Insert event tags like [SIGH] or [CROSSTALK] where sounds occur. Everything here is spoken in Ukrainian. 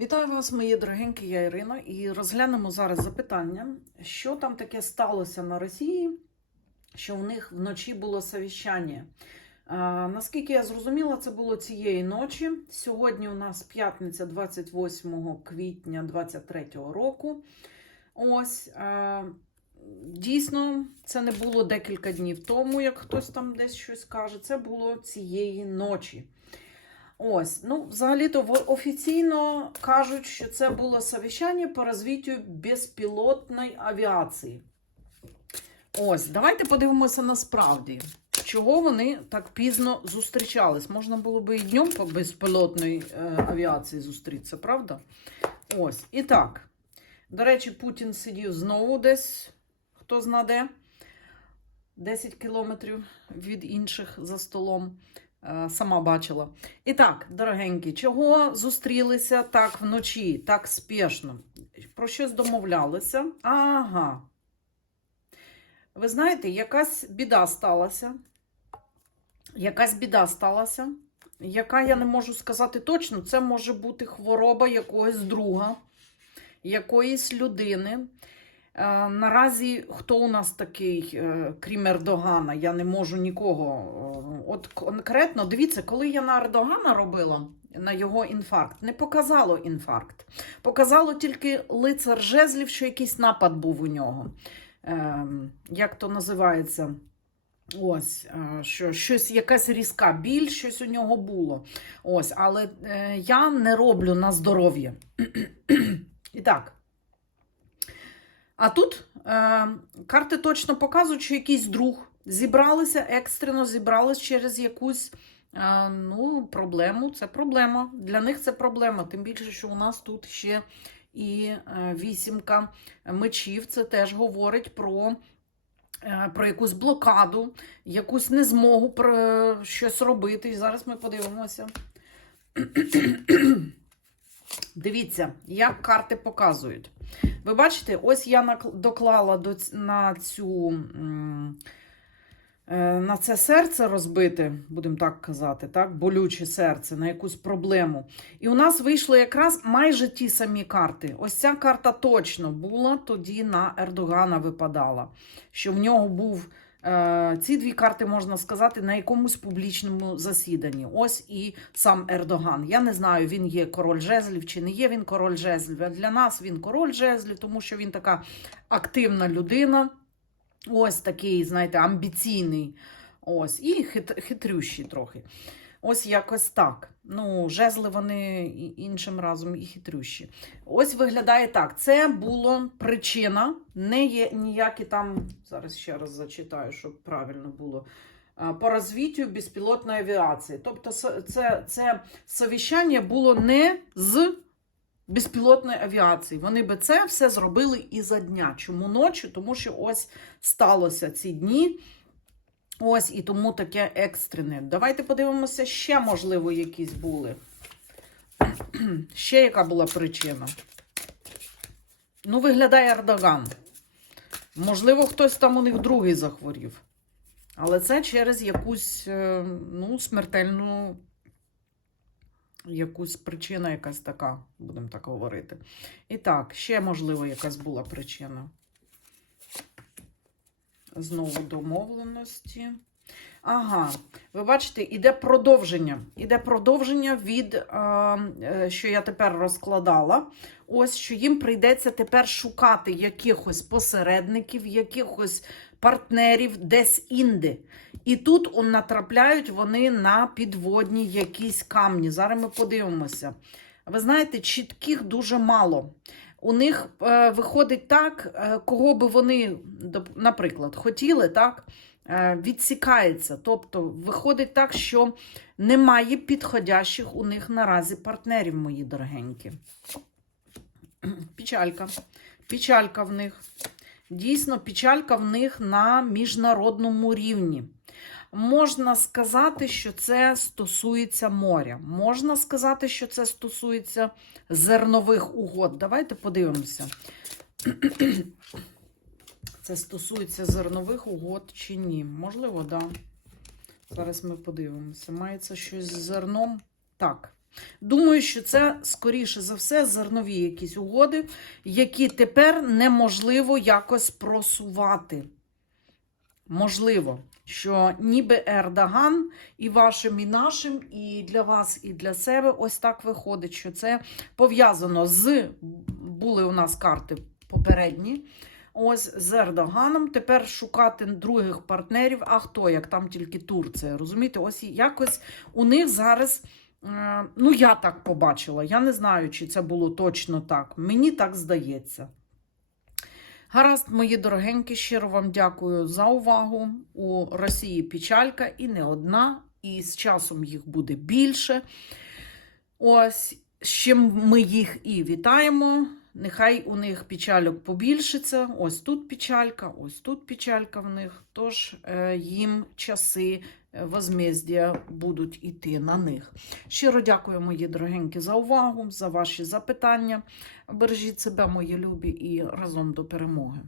Вітаю вас, мої дорогенькі, я Ірина, і розглянемо зараз запитання, що там таке сталося на Росії, що в них вночі було совіщання. Наскільки я зрозуміла, це було цієї ночі. Сьогодні у нас п'ятниця 28 квітня 2023 року. Ось. Дійсно, це не було декілька днів тому, як хтось там десь щось каже. Це було цієї ночі. Ось, ну, взагалі-то офіційно кажуть, що це було совіщання по розвиттю безпілотної авіації. Ось, давайте подивимося насправді, чого вони так пізно зустрічались. Можна було би і днем по безпілотної е, авіації зустрітися, правда? Ось, і так. До речі, Путін сидів знову десь, хто зна де, 10 кілометрів від інших за столом. Е, Сама бачила. І так, дорогенькі, чого зустрілися так вночі, так спішно? Про щось домовлялися? Ага. Ви знаєте, якась біда сталася. Якась біда сталася, яка я не можу сказати точно, це може бути хвороба якогось друга, якоїсь людини. Е, Наразі хто у нас такий, е, крім Ердогана? Я не можу нікого. е, От конкретно, дивіться, коли я на Ердогана робила на його інфаркт, не показало інфаркт. Показало тільки лицар жезлів, що якийсь напад був у нього. Як то називається? Ось, що щось, якась різка біль, щось у нього було. Ось, але я не роблю на здоров'я. [CLEARS THROAT] І так. А тут е, карти точно показують, що якийсь друг зібралися, екстрено зібрались через якусь е, ну, проблему. Це проблема. Для них це проблема. Тим більше, що у нас тут ще і е, вісімка мечів. Це теж говорить про. е, Про якусь блокаду, якусь незмогу про щось робити. І зараз ми подивимося. Дивіться, як карти показують. Ви бачите, ось я доклала до, на цю. е, На це серце розбите, будемо так казати, так, болюче серце, на якусь проблему. І у нас вийшло якраз майже ті самі карти. Ось ця карта точно була тоді на Ердогана випадала, що в нього був ці дві карти, можна сказати, на якомусь публічному засіданні. Ось і сам Ердоган. Я не знаю, він є король жезлів чи не є він король жезлів. А для нас він король жезлів, тому що він така активна людина. Ось такий, знаєте, амбіційний. Ось, і хит, хитрющий трохи. Ось якось так. Ну, жезли вони іншим разом і хитрющі. Ось виглядає так. Це була причина, не є ніякі там. Зараз ще раз зачитаю, щоб правильно було. По розвиттю безпілотної авіації. Тобто, це, це совіщання було не з безпілотної авіації. Вони би це все зробили і за дня. Чому ночі? Тому що ось сталося ці дні. Ось і тому таке екстрене. Давайте подивимося, ще, можливо, якісь були. ще яка була причина? Ну, виглядає Ердоган. Можливо, хтось там у них другий захворів. Але це через якусь е, ну, смертельну якусь причина якась така, будемо так говорити. І так, ще, можливо, якась була причина. Знову домовленості. Ага, ви бачите, іде продовження. Іде продовження від, е, е, що я тепер розкладала. Ось що їм прийдеться тепер шукати якихось посередників, якихось партнерів десь інде. І тут он, натрапляють вони на підводні якісь камні. Зараз ми подивимося. Ви знаєте, чітких дуже мало. У них е, виходить так, е, кого би вони, наприклад, хотіли, так, е, відсікається. Тобто виходить так, що немає підходящих у них наразі партнерів, мої дорогенькі. [CLEARS THROAT] Печалька. Печалька в них. Дійсно, печалька в них на міжнародному рівні. Можна сказати, що це стосується моря. Можна сказати, що це стосується зернових угод. Давайте подивимося. [CLEARS THROAT] Це стосується зернових угод чи ні? Можливо, так. Да. Зараз ми подивимося. Мається щось з зерном? Так, Думаю, що це скоріше за все зернові якісь угоди, які тепер неможливо якось просувати. Можливо, що ніби Ердоган і вашим, і нашим, і для вас, і для себе ось так виходить, що це пов'язано з були у нас карти попередні. Ось з Ердоганом. Тепер шукати других партнерів. А хто як там тільки Турція? Розумієте, ось якось у них зараз. е, Ну, я так побачила. Я не знаю, чи це було точно так. Мені так здається. Гаразд, мої дорогенькі, щиро вам дякую за увагу. У Росії печалька і не одна, і з часом їх буде більше. Ось, з чим ми їх і вітаємо. Нехай у них печальок побільшиться. Ось тут печалька, ось тут печалька в них. Тож е, їм часи возмездя будуть іти на них. Щиро дякую, мої дорогенькі, за увагу, за ваші запитання. Бережіть себе, мої любі, і разом до перемоги.